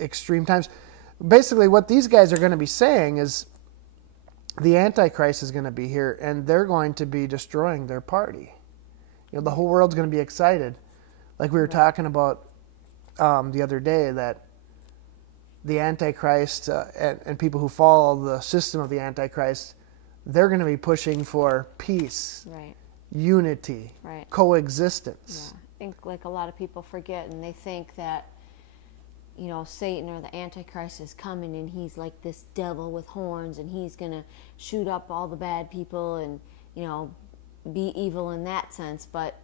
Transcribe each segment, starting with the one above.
extreme times. Basically, what these guys are going to be saying is the Antichrist is going to be here, and they're going to be destroying their party. The whole world's going to be excited. Like we were talking about the other day, that the Antichrist and people who follow the system of the Antichrist, they're going to be pushing for peace, unity, coexistence. Yeah. I think like a lot of people forget, and they think that Satan or the Antichrist is coming and he's like this devil with horns and he's going to shoot up all the bad people and, be evil in that sense. But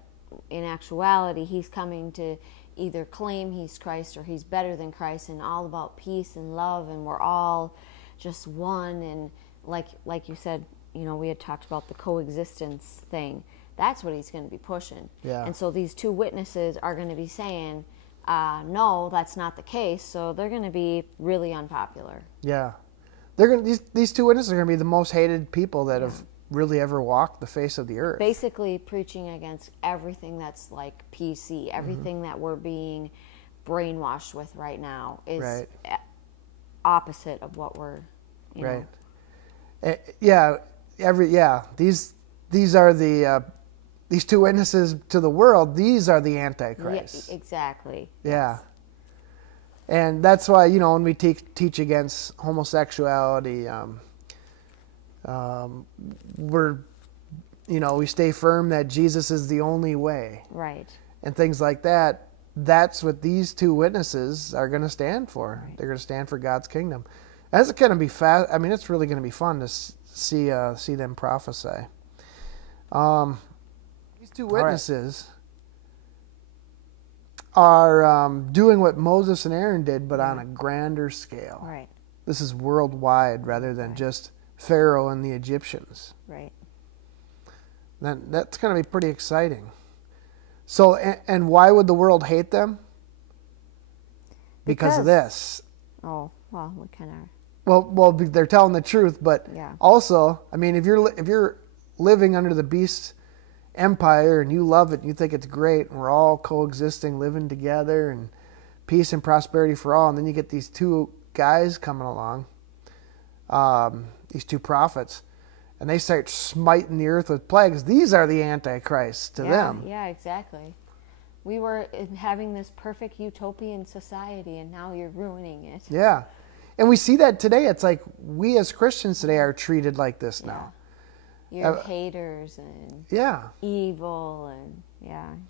in actuality, he's coming to either claim he's Christ or he's better than Christ and all about peace and love, and we're all just one. And like you said, we had talked about the coexistence thing. That's what he's going to be pushing. Yeah. And so these two witnesses are going to be saying, no, that's not the case. So they're going to be really unpopular. Yeah, these two witnesses are going to be the most hated people that have really ever walked the face of the earth. Basically, preaching against everything that's like PC, everything that we're being brainwashed with right now is opposite of what we're. Right. These are the. These two witnesses to the world, these are the Antichrist. Yeah, exactly. Yeah. And that's why, when we teach against homosexuality, we stay firm that Jesus is the only way. Right. And things like that. That's what these two witnesses are going to stand for. Right. They're going to stand for God's kingdom. That's going to be fast. I mean, it's really going to be fun to see them prophesy. These two witnesses are doing what Moses and Aaron did, but on a grander scale. Right. This is worldwide rather than just Pharaoh and the Egyptians. Right. That's going to be pretty exciting. So, and why would the world hate them? Because of this. Oh, well, we kind of. Well, they're telling the truth, but also, I mean, if you're living under the beast empire and you love it and you think it's great and we're all coexisting, living together and peace and prosperity for all, and then you get these two guys coming along, these two prophets, and they start smiting the earth with plagues. These are the Antichrists to them. Yeah, exactly. We were having this perfect utopian society, and now you're ruining it. Yeah. And we see that today. It's like we as Christians today are treated like this now. You're haters and evil, and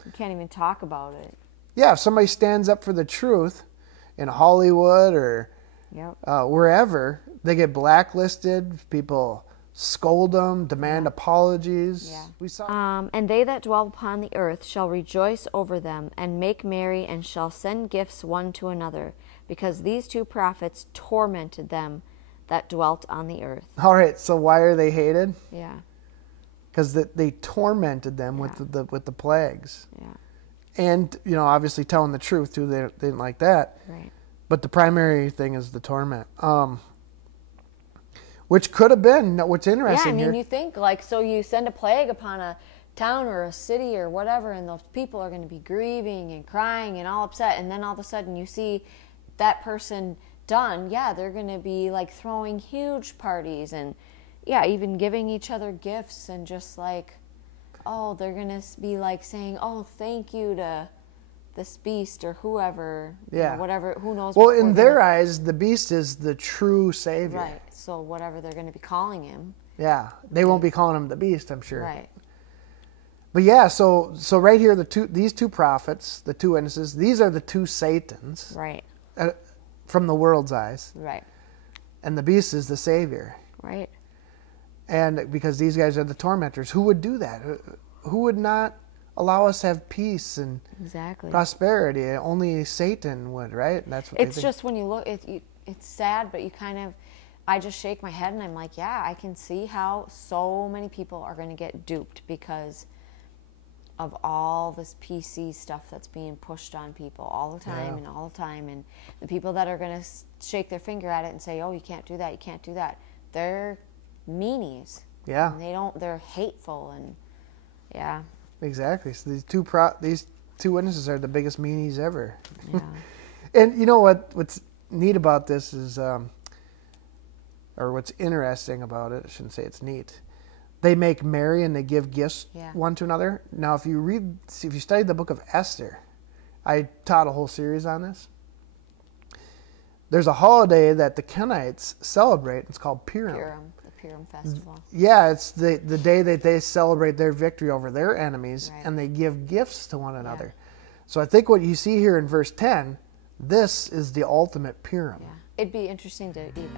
you can't even talk about it. Yeah, if somebody stands up for the truth in Hollywood or wherever, they get blacklisted. People scold them, demand apologies. Yeah. We saw. And they that dwell upon the earth shall rejoice over them, and make merry, and shall send gifts one to another, because these two prophets tormented them that dwelt on the earth. All right, so why are they hated? Yeah. Because they tormented them with the plagues. Yeah. And, obviously telling the truth, too, they didn't like that. Right. But the primary thing is the torment. Which could have been, what's interesting here. You think, so you send a plague upon a town or a city or whatever, and those people are going to be grieving and crying and all upset, and then all of a sudden you see that person done, they're going to be throwing huge parties and even giving each other gifts, and just they're going to be saying, oh, thank you to this beast or whoever, whatever, who knows. Well, in their eyes, the beast is the true savior. Right. So whatever they're going to be calling him. Yeah, they won't be calling him the beast, I'm sure. Right. But so right here, these two prophets, the two witnesses, these are the two Satans. Right. From the world's eyes. Right. And the beast is the savior. Right. And because these guys are the tormentors, who would do that? Who would not allow us to have peace and prosperity? Only Satan would, right? And that's what it's just when you look, it's sad, but I just shake my head and I'm like, I can see how so many people are going to get duped because of all this PC stuff that's being pushed on people all the time and all the time. And the people that are going to shake their finger at it and say, oh, you can't do that, they're meanies. Yeah. And they're hateful and Exactly. So these two witnesses are the biggest meanies ever. Yeah. And you know what's neat about this is, or what's interesting about it, I shouldn't say it's neat. They make merry and they give gifts one to another. Now, if you study the book of Esther, I taught a whole series on this. There's a holiday that the Kenites celebrate. It's called Purim. The Purim festival. Yeah, it's the day that they celebrate their victory over their enemies, and they give gifts to one another. Yeah. So I think what you see here in verse 10, this is the ultimate Purim. Yeah. It'd be interesting to even